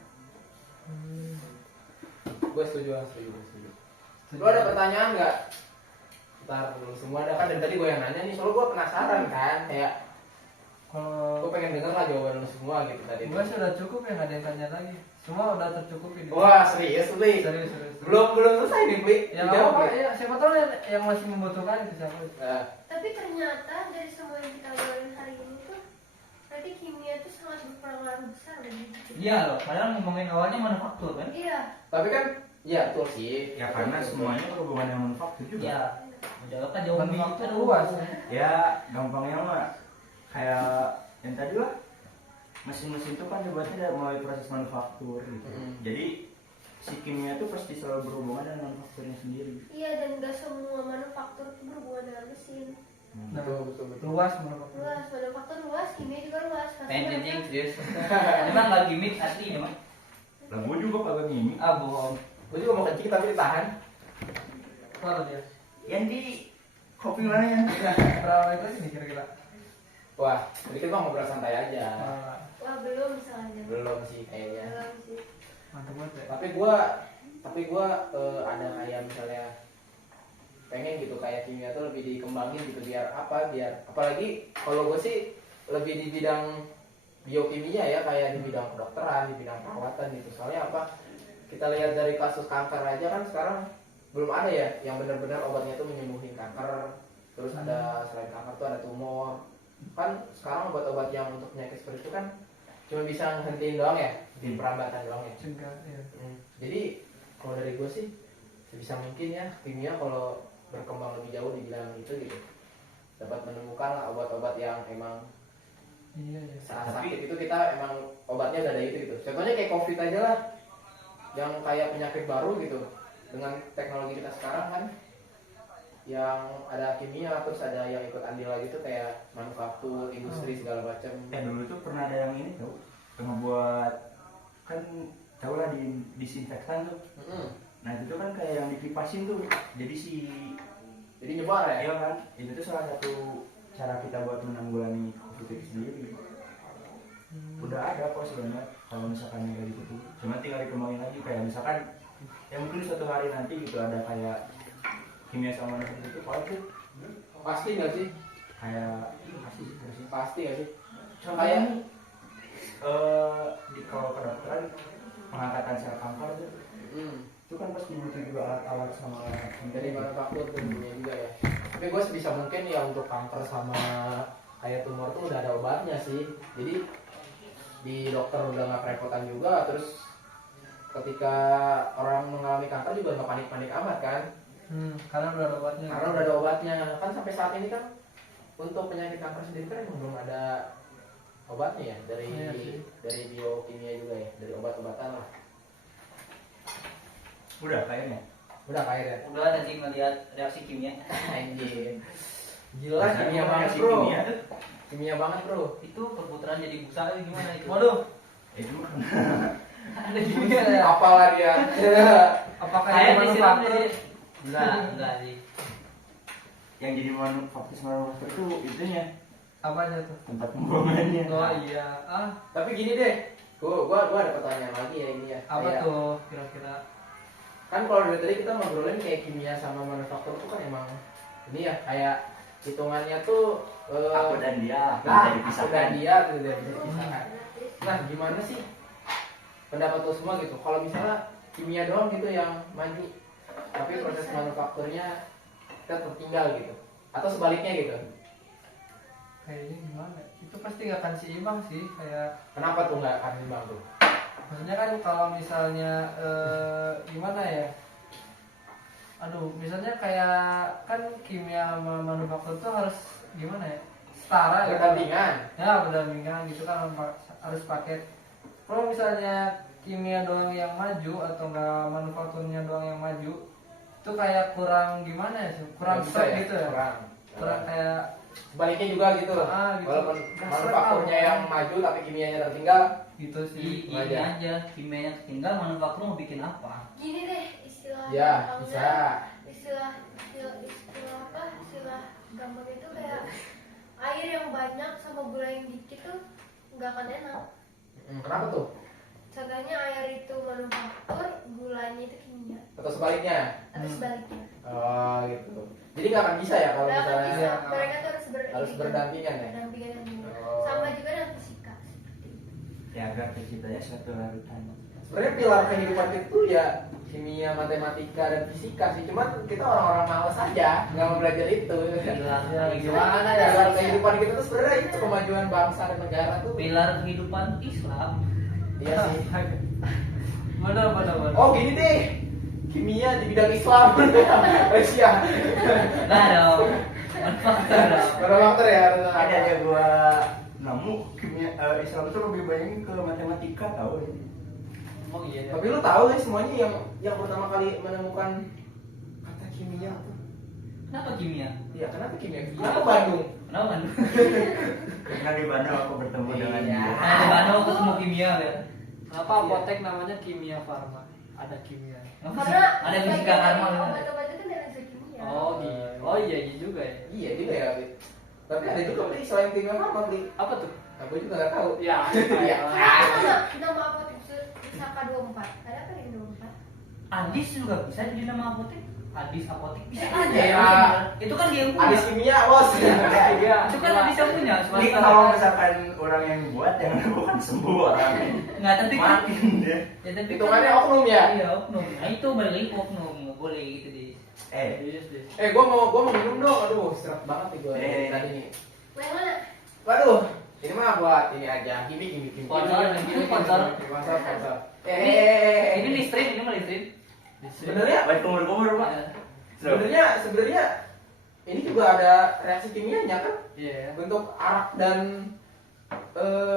Gue setuju. Lu ada pertanyaan nggak? Ntar dulu semua ada kan dari tadi gue yang nanya nih, soalnya gue penasaran kan, kayak gue Kalau pengen denger lah jawaban lu semua gitu tadi. gue sudah cukup ya, nggak ada yang tanya lagi. Semua udah tercukupi. Wah serius lu Li? Serius. Belum selesai nih Pli. Ya Dijawab, apa? Li. Ya siapa tahu yang masih membutuhkan itu siapa? Nah, Tapi ternyata dari semua yang kita obrolin hari ini tuh berarti kimia itu sangat berperan besar bagi hidup kita. Iya loh, padahal ngomongin awalnya manufaktur kan? Iya. tapi kan ya betul sih. Ya karena semuanya berhubungan dengan manufaktur juga. Iya. Jawab kan jauh Manufaktur luas. Ya gampangnya mah kayak yang tadi lah, mesin-mesin itu kan dibuatnya dari mulai proses manufaktur gitu. Jadi si kimia itu pasti selalu berhubungan dengan manufakturnya sendiri. Iya, dan gak semua manufaktur itu berhubungan dengan mesin. Nah, Betul. luas manufaktur. Luas, manufaktur luas, kimia juga luas. Pasti Anjing mereka- serius. Emang nggak gimmick asli emang. Lah gue juga kagak ngimi. Ah bohong. Gue juga mau kencing tapi ditahan. Kalau dia Yang di kopi mana ya? berapa itu sih kira-kira? Wah, jadi kita ngobrol santai aja. Ah, Wah, belum misalnya. Belum sih kayaknya. Belum sih. mantap banget ya. Tapi gua ada kayak misalnya pengen gitu kayak kimia tuh lebih dikembangin gitu biar apalagi kalau gue sih lebih di bidang biokimia ya, kayak di bidang kedokteran, di bidang perawatan gitu. Soalnya apa? Kita lihat dari kasus kanker aja kan sekarang belum ada ya yang benar-benar obatnya tuh menyembuhin kanker. Terus ada selain kanker tuh ada tumor. Kan sekarang obat-obat yang untuk penyakit seperti itu kan cuma bisa ngehentiin doang ya, di perambatan doang ya. Cegah ya. Jadi kalau dari gue sih sebisa mungkin ya kimia kalau berkembang lebih jauh di bidang itu gitu, dapat menemukan lah obat-obat yang emang Iya ya. saat Tapi- sakit itu kita emang obatnya udah ada itu gitu. Contohnya kayak COVID aja lah, yang kayak penyakit baru gitu dengan teknologi kita sekarang kan, yang ada kimia terus ada yang ikut andil lagi tuh kayak manufaktur, industri segala macam. Dulu tuh pernah ada yang ini tau, ngebuat kan tau lah di disinfektan tuh. Nah itu tuh kan kayak yang dikipasin tuh, jadi Jadi nyebar ya. iya kan, itu tuh salah satu cara kita buat menanggulangi COVID itu sendiri. Udah ada kok sebenarnya kalau misalkan yang kayak gitu tuh, cuma tinggal dikembangin lagi kayak misalkan ya mungkin suatu hari nanti gitu ada kayak kimia sama manufaktur itu pasti Pasti nggak sih? kayak pasti sih. Pasti nggak sih? Contohnya di kalau kedokteran pengangkatan sel kanker tuh itu kan pasti butuh juga alat-alat sama Dari manufaktur tentunya juga ya. Tapi gue sebisa mungkin ya untuk kanker sama kayak tumor tuh udah ada obatnya sih. Jadi di dokter udah nggak kerepotan juga. Terus ketika orang mengalami kanker juga nggak panik-panik amat kan? Karena udah ada obatnya. Karena udah ada obatnya. Kan sampai saat ini kan untuk penyakit kanker sendiri kan emang belum ada obatnya ya, dari Iya sih. dari biokimia juga ya, dari obat-obatan lah. udah kayaknya Udah kayak ya. Udah nanti ngeliat reaksi kimia. Anjir. Gila kimia Nah, banget si bro. kimia tuh Kimia banget bro. Itu perputaran jadi busa gimana itu? Waduh, itu mah Ada juga ya. Apalah dia. apakah Kayak ini disiram manufaktur? jadi. Enggak sih. yang jadi manufaktur tuh itunya Apanya tuh? tempat pembuangannya. Oh iya. Tapi gini deh, gua ada pertanyaan lagi ya ini ya. Apa Kayak- tuh kira-kira? Kan kalau dari tadi kita ngobrolin kayak kimia sama manufaktur tuh kan emang ini ya kayak hitungannya tuh Aku dan dia nah, tidak aku dipisahkan. dan dia tidak bisa dipisahkan. Nah, gimana sih pendapat lo semua gitu? Kalau misalnya kimia doang gitu yang maju, tapi proses manufakturnya kita tertinggal gitu, atau sebaliknya gitu? Kayaknya gimana? Itu pasti nggak akan seimbang sih. Kayak Kenapa tuh nggak akan imbang tuh? maksudnya kan kalau misalnya gimana ya? Aduh, misalnya kayak kan kimia sama manufaktur tuh harus gimana ya? Setara ya. Berdampingan. Ya berdampingan gitu kan harus paket. Kalau misalnya kimia doang yang maju atau enggak manufakturnya doang yang maju, itu kayak kurang gimana ya sih? Kurang Nggak bisa serp gitu ya. Kurang kayak Sebaliknya juga gitu. gitu. Walaupun Nggak manufakturnya serap. yang maju tapi kimianya tertinggal. gitu sih. Ini aja kimia yang tinggal manufaktur mau bikin apa? Gini deh istilah Ya, gampangnya, bisa. istilah apa, istilah gampang itu kayak air yang banyak sama gula yang dikit tuh nggak akan enak. Kenapa tuh? Contohnya air itu manufaktur, gulanya itu kimia Atau sebaliknya? atau sebaliknya. Oh gitu. Jadi nggak akan bisa ya kalau Nggak akan misalnya bisa, mereka tuh harus berdampingan ya? berdampingan yang benar. Oh. Sama juga dengan fisika seperti itu. Ya agar terciptanya suatu larutan. Sebenarnya pilar kehidupan itu ya kimia, matematika dan fisika sih. Cuman kita orang-orang malas aja nggak mau belajar itu. Pilar Gimana ya? Pilar kehidupan kita tuh sebenarnya itu kemajuan bangsa dan negara tuh. pilar kehidupan Islam. Iya sih. Mana. Oh gini deh. Kimia di bidang Islam. Rusia. Nah dong, manufaktur dong. Manufaktur ya. Ada aja gua nemu kimia Islam itu lebih banyak ke matematika tahu ya. Oh iya. Tapi lu tahu guys semuanya yang pertama kali menemukan kata kimia tuh. Kenapa kimia? Iya, kenapa kimia? Kenapa Bandung? Kenapa kan? Karena di Bandung aku bertemu dengan Iya. dia. Karena di Bandung aku semua kimia ya. Kenapa apotek namanya kimia farma? Ada kimia. Karena Ada fisika karma. obat-obat itu dari unsur kimia. Oh gitu. Oh iya juga ya. Iya juga ya. Wid. Tapi ada juga beli selain kimia apa beli? Apa tuh? Aku juga nggak tahu. Ya. Iya. Nama apotek Pusaka 24. Ada apa yang 24? Adis juga bisa jadi nama apotek. Adis apotek bisa aja Ya. ya. Itu kan dia yang punya. Adis kimia bos. Iya. Itu kan Adis yang punya. Ini Swasta. kalau misalkan orang yang buat yang bukan sembuh orang. Nggak, tapi kan. Makin deh. Ya, tapi Hitungannya kan- oknum ya? Iya oknum. Nah itu balik lagi ke oknum. Nggak boleh gitu deh. Yes, yes. Gua mau minum dong. Aduh, seret banget nih gua tadi nih. Yang mana? Waduh, ini mah buat ini aja. Kimi. Sponsor. Sponsor. Ini listrik, ini mah listrik. Sebenarnya Baik kumur-kumur pak. sebenarnya ini juga ada reaksi kimianya kan Iya. untuk arak dan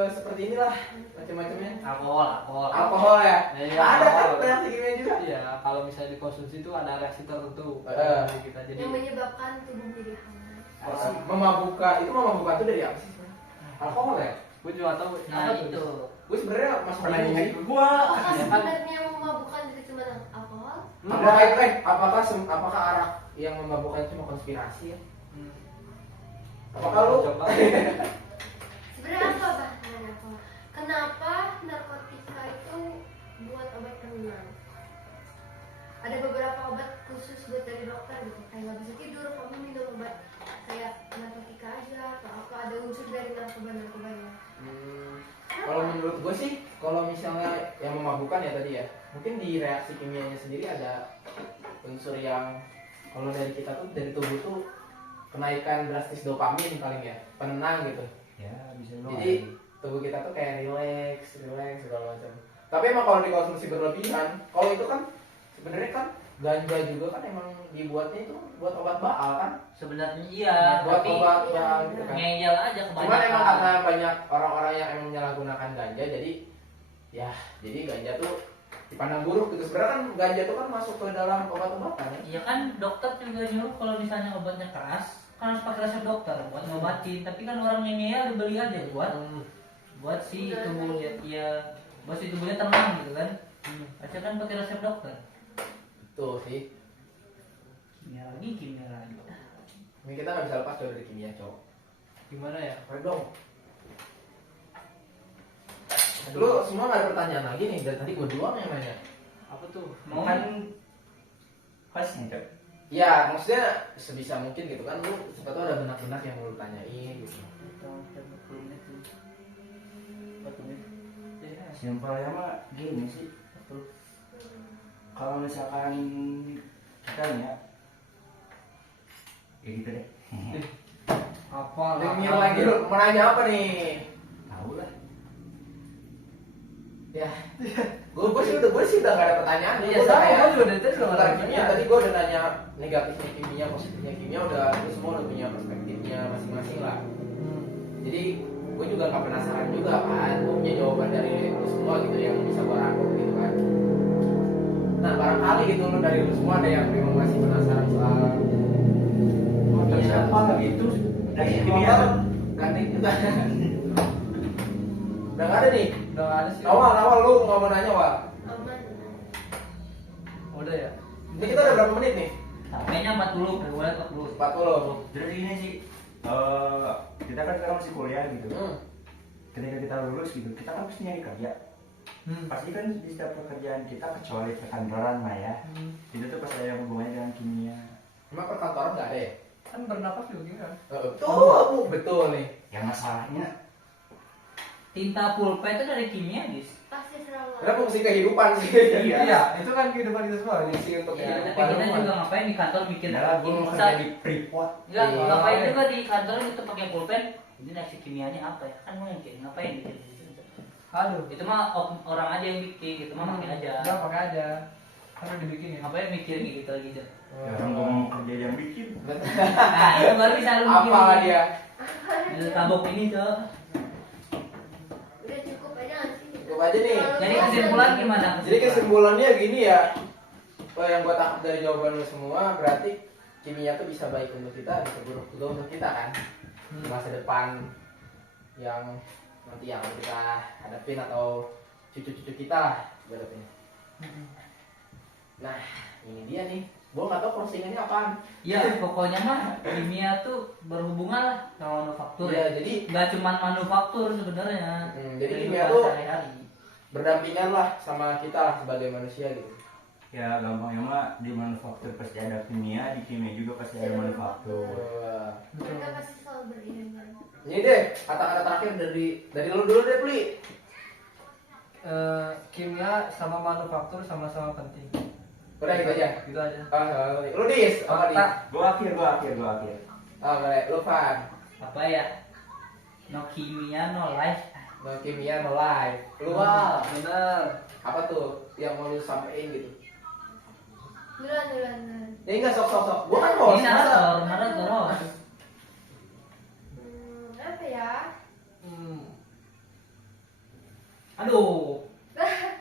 seperti inilah macam-macamnya alkohol ya. Iya, Ada kan alkohol. reaksi kimia juga. Iya, kalau misalnya dikonsumsi itu ada reaksi tertentu Eh. kita jadi Yang menyebabkan tubuh menjadi hangat. Memabukkan tuh dari apa sih sebenarnya? Alkohol ya. gue juga tahu Nah apa tuh. itu. Gue sebenarnya masuk Pernah bingung ingat sih. ke gua. Apakah Ya kan? sebenarnya yang memabukkan itu cuma alkohol? Apakah arak yang memabukkan cuma konspirasi ya? Hmm. Apakah lu Coba. Sebenarnya apa bahan alkohol? Kenapa narkotika itu buat obat penenang? Ada beberapa obat khusus buat dari dokter gitu. Kayak nggak bisa tidur, kamu minum obat kayak narkotika aja atau apa? Ada unsur dari narkoba-narkobanya. Kalau menurut gue sih, kalau misalnya yang memabukkan ya tadi ya, mungkin di reaksi kimianya sendiri ada unsur yang kalau dari kita tuh dari tubuh tuh kenaikan drastis dopamin paling ya, penenang gitu. Ya bisa Jadi tubuh kita tuh kayak relax segala macam. Tapi emang kalau dikonsumsi berlebihan, kalau itu kan sebenarnya kan ganja juga kan emang dibuatnya itu buat obat baal kan, Sebenarnya iya, buat tapi obat iya, baal gitu kan. ngeyel aja kebanyakan. Cuman emang karena banyak orang-orang yang emang menyalahgunakan ganja, jadi ganja tuh dipandang buruk gitu. Sebenarnya kan ganja tuh kan masuk ke dalam obat-obatan ya. Iya kan dokter juga nyuruh kalau misalnya obatnya keras kan harus pakai resep dokter buat ngobatin. Tapi kan orang yang ngeyel dibeli aja buat si tubuhnya buat si tubuhnya tenang gitu kan. Harusnya kan pakai resep dokter. Tuh sih. Kimia lagi. Ini kita nggak bisa lepas dari kimia cowok. Gimana ya? Ayo dong. Lu semua nggak ada pertanyaan lagi nih, dari tadi gue doang yang nanya. Apa tuh? Mau Kan hostnya Cok. Ya, maksudnya sebisa mungkin gitu kan, lu siapa tuh ada benak-benak yang mau lu tanyain gitu. Simpelnya mah gini sih. Kalau misalkan kita nih ya gitu deh. Apa? Yang lagi lu mau nanya apa nih? Tahu lah. Ya, gue sih udah gak ada pertanyaan. Iya, sama gue juga dari tadi udah nggak ada kimia. Tadi gue udah nanya negatifnya kimia, positifnya kimia, udah lu semua udah punya perspektifnya masing-masing lah. Jadi gue juga gak penasaran juga kan, gue punya jawaban dari lu semua gitu yang bisa gue rangkum gitu kan. Nah barangkali gitu lu dari lu semua ada yang memang masih penasaran soal Tapi siapa gitu dari kimia? ganti juga. Udah gak ada nih. Udah nggak ada sih. Awal lu nggak mau nanya Wal. Aman. Udah ya. Ini kita udah berapa menit nih? Sampainya 40, berbulan 40. 40. Jadi gini sih, kita kan sekarang masih kuliah gitu. Ketika kita lulus gitu, kita kan pasti nyari kerja. Pasti kan di setiap pekerjaan kita kecuali perkantoran lah ya. Itu tuh pasti ada yang hubungannya dengan kimia. Emang perkantoran nggak ada ya? Kan bernapas juga kan. Betul nih. Yang masalahnya Tinta pulpen itu dari kimia, guys. Pasti selalu. Karena fungsi kehidupan sih. Iya, itu kan kehidupan kita semua. Fungsi untuk Ya, tapi kehidupan. kita juga ngapain di kantor bikin adalah gue mau kerja di Freeport. Enggak, Iya. ngapain juga di kantor itu pakai pulpen. Ini reaksi kimianya apa ya? Kan mungkin ngapain bikin gitu. Aduh. Itu mah orang aja yang bikin, gitu mah makin aja. Udah pakai aja. Karena dibikin ya. Ngapain mikirin gitu lagi aja. Ya, orang gue mau kerja yang bikin. Nah, itu baru bisa lu Apa mikirin. dia? Di tabok ini tuh. Udah cukup aja nggak sih? Cukup aja nih. Jadi kesimpulan gimana? Jadi kesimpulannya gini ya. Yang gua tangkap dari jawaban lu semua berarti kimia tuh bisa baik untuk kita, bisa buruk juga untuk kita kan. Di masa depan yang nanti yang akan kita hadapin atau cucu-cucu kita berarti. Nah, ini dia nih. Gua nggak tahu closingannya apaan. Ya, pokoknya mah kimia tuh berhubungan lah sama manufaktur. Ya, Ya, jadi nggak cuma manufaktur sebenarnya. jadi Kehidupan kimia tuh sehari-hari. berdampingan lah sama kita lah sebagai manusia gitu. Ya gampangnya mah di manufaktur pasti ada kimia, di kimia juga pasti ada manufaktur. Wah. Mereka pasti selalu beriringan. Ini deh kata-kata terakhir dari lu dulu deh, Pli. Kimia sama manufaktur sama-sama penting. Udah gitu aja. Gitu aja. Lu Dis, apa Dis? Otak. Gue akhir. Boleh. Lu Fan. Apa ya? No kimia, no life. No kimia, no life. Lu Wal. Bener. Apa tuh yang mau lu sampein gitu? Duluan. Ya enggak sok. Gua kan host. Ini narator. Apa ya? Aduh.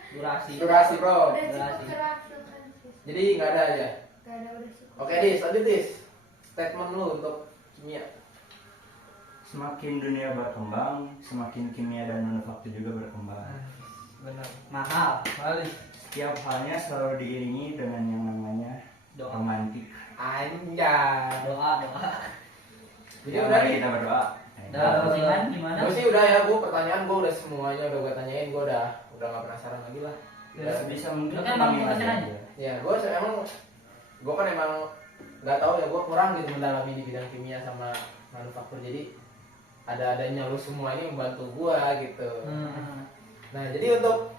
Durasi. Durasi, Bro. Udah cukup Durasi. terhasilkan sih. Jadi enggak ada aja. Gak ada udah cukup. Oke, Dis, lanjut Dis. Statement lu untuk kimia. Semakin dunia berkembang, semakin kimia dan manufaktur juga berkembang. Bener. Mahal. Balik. Setiap halnya selalu diiringi dengan yang namanya Doa. romantik. Anjay. Doa. Jadi Ya, udah mari nih. kita berdoa. Dan closingan gimana? Gue sih udah ya, pertanyaan gue udah semuanya udah gue tanyain, gue udah gak penasaran lagi lah. Ya, sebisa mungkin Lu kan emang panggil pacaran aja. Ya gue kan emang nggak tahu ya, gue kurang gitu mendalami di bidang kimia sama manufaktur, jadi ada-adanya lu semua ini membantu gue gitu. Nah jadi untuk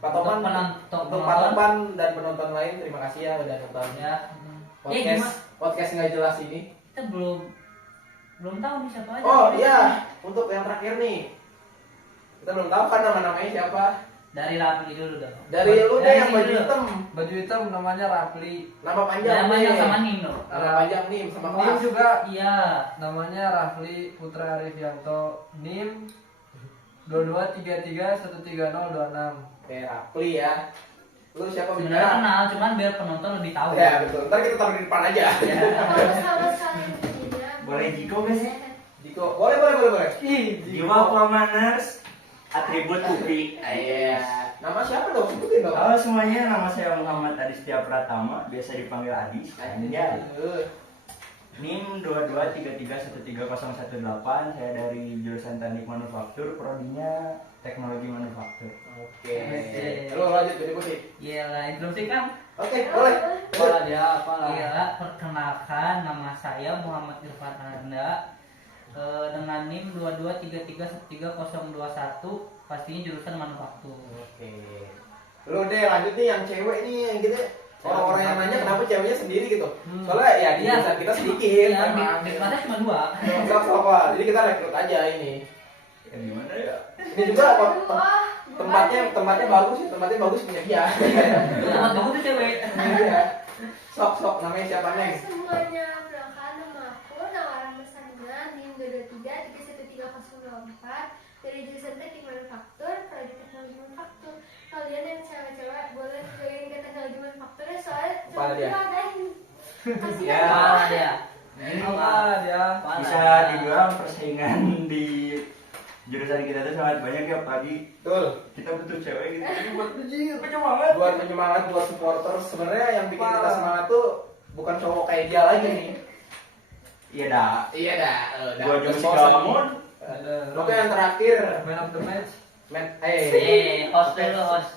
Pak Toman, untuk Pak Toman dan penonton lain, terima kasih ya udah nonton Ya. podcast nggak jelas ini. Kita belum tahu nih siapa aja. Oh iya, untuk yang terakhir nih, kita belum tahu kan nama-namanya siapa. Dari Rafli dulu dong. Dari lu deh yang sini baju dulu. hitam, Baju hitam namanya Rafli. nama panjang Namanya nih. sama Nino. Nama panjang nih sama NIM kelas. juga Iya. namanya Rafli Putra Arifianto. NIM 2233130026. Oke, Rapli ya. Lu siapa Sebenarnya bicara? kenal, cuman biar penonton lebih tahu. Ya betul. Ntar kita taruh di depan aja. Kalau sama sekali begini. Boleh Jiko gak sih? Diko, boleh. Jiwa Pamaners, atribut UPI. Iya. Nama siapa dong? Sebutin dong. Halo semuanya, nama saya Muhammad Adistia Pratama, biasa dipanggil Adis. Anjay. NIM 2233130118. Saya dari jurusan Teknik Manufaktur, prodinya Teknologi Manufaktur. Oke. Oke. Lu lanjut jadi Budi. Iya lah, introduksi kan. Oke, boleh. Apalah dia, apalah. Iya, perkenalkan nama saya Muhammad Irfan Aranda. Dengan NIM 22331301, pastinya jurusan manufaktur. Oke. Lu deh lanjut nih yang cewek nih yang gitu. Orang-orang yang nanya kenapa ceweknya sendiri gitu. Soalnya ya di Iya. jurusan kita sedikit. Iya, memang. di kelasnya cuma 2. Sok-sok. Jadi kita rekrut aja ini. Ya gimana ya? Ini juga apa? Wah, Tempatnya bagus sih, tempatnya bagus punya dia. Tempat bagus tuh cewek. Iya. Sok namanya siapa Neng? semuanya perkenalkan nama aku Nawaran Bersandina NIM 223311304 dari jurusan Teknik Manufaktur, prodi Teknologi Manufaktur. Kalian yang cewek-cewek boleh join ke Teknologi Manufaktur ya, soalnya Kepala dia. Kasih Ya. Parah dia. Apa dia? Parah. Bisa dibilang persaingan di jurusan kita tuh sangat banyak ya, apalagi Betul. kita butuh cewek gitu. Jadi buat penyemangat. Buat penyemangat, buat supporter. Sebenarnya yang bikin kita semangat tuh bukan cowok kayak dia lagi nih. Iya dah. Iya dah. Gua juga masih bangun. Oke yang terakhir. Man of the match. Host dulu, host.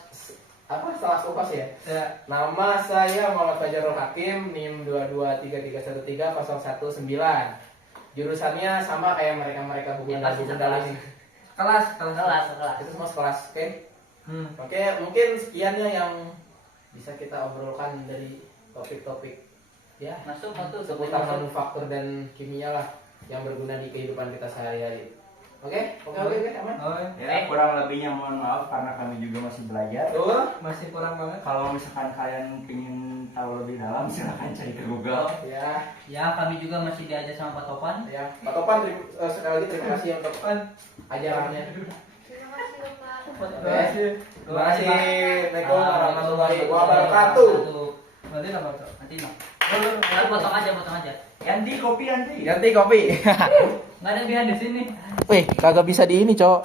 Apa setelah upas ya? Ya. Nama saya Muhammad Fajarul Hakim, NIM 2233131319. Jurusannya sama kayak mereka Ya, bunda ini. Kelas. Kelas. Itu semua sekelas, oke? Hmm. Oke, mungkin sekian ya yang bisa kita obrolkan dari topik-topik ya Masuk. seputar manufaktur dan kimia lah yang berguna di kehidupan kita sehari-hari. Oke, aman. Oh, Ya, kurang lebihnya mohon maaf karena kami juga masih belajar. Betul. masih kurang banget. Kalau misalkan kalian ingin tahu lebih dalam, silahkan cari ke Google. Ya, Ya, kami juga masih diajar sama Pak Topan. ya. Pak Topan, sekali lagi terima kasih untuk ajarannya. Terima kasih Bapak. Terima kasih. Terima kasih. Assalamualaikum warahmatullahi wabarakatuh. Nanti apa tuh? Nanti mah. Potong aja. Ganti kopi nanti. Ganti kopi. Nggak ada yang di sini. Wih, kagak bisa di ini, Cok.